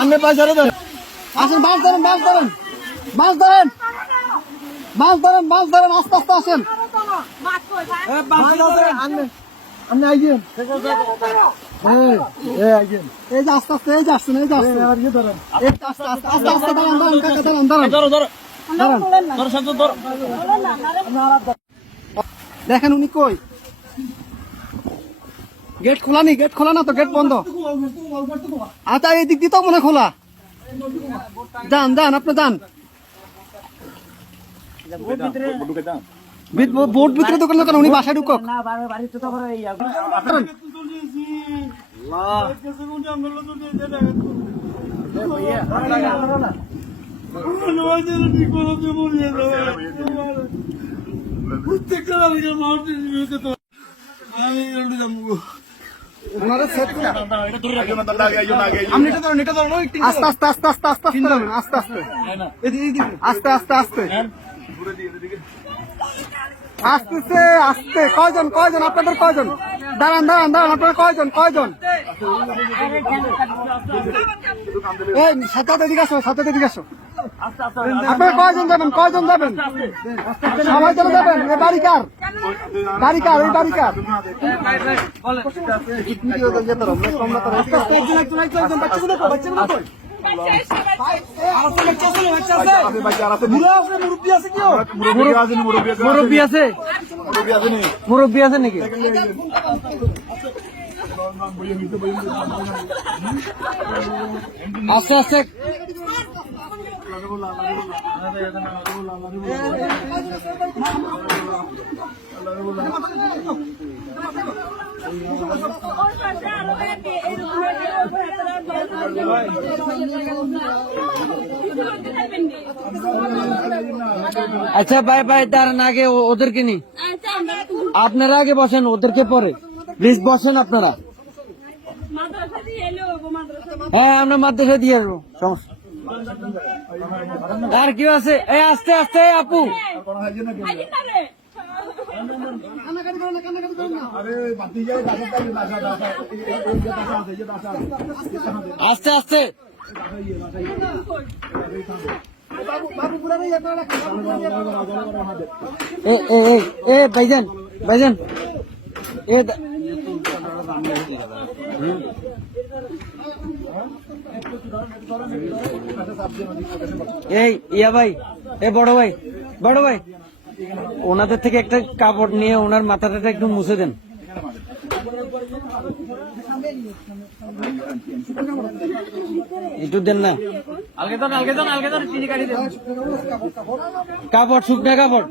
আপনি পয়সারে ধরেন, আসেন, মাছ ধরেন, মাছ ধরেন, মাছ ধরেন, মাছ ধরেন, মাছ ধরেন, আস্তে আস্তে আসেন। আপনি আইছেন, এই যে আস্তে আস্তে, এই যে আসছেন, এই যে আসছেন, আস্তে আস্তে আস্তে আস্তে দাঁড়ান, দাঁড়ান কাকা, দাঁড়ান, দাঁড়ান, দেখেন উনি কই, গেট খোলা নি, গেট খোলা না তো, গেট বন্ধ। আচ্ছা এই দিক দিয়ে তো মনে খোলা, যান যান, আপনি যান, বোট ভিতরে দোকান দোকান, উনি বাসায় ঢুকক। আস্তে আস্তে আস্তে আস্তে আস্তে আস্তে আস্তে আস্তে আস্তে আস্তে আসতেছে, আসতে কয়জন, কয়জন আপনাদের, কয়জন, দাঁড়ান দাঁড়ান দাঁড়ান, আপনার কয়জন, কয়জন, এই সাথে এদিকে আসো, সাথে এদিকে আসো, আপনারা কয়জন যাবেন, কয়জন যাবেন, সবাই চলে যাবেন, এই বাড়ি কার, গাড়ি কার, এই বাড়ি কার, মুরব্বী আছে, মুরব্বী আছে নাকি? আস্তে আস্তে আচ্ছা ভাই ভাই, দাঁড়ান, আগে ওদেরকে নি, আপনারা আগে বসেন, ওদেরকে পরে প্লিজ বসেন আপনারা। হ্যাঁ আমরা মাদ্রাসা দিয়ে আসবো, সমস্যা আর কেউ আছে? এই আস্তে আস্তে আপু, আস্তে আস্তে, ভাইজান ভাইজান, এই ইয়া ভাই, এ বড় ভাই, বড় ভাই, ওনাদের থেকে একটা কাপড় নিয়ে ওনার মাথাটা একটু মুছে দেন। একটু দেন না, কাপড়, শুকনা কাপড়।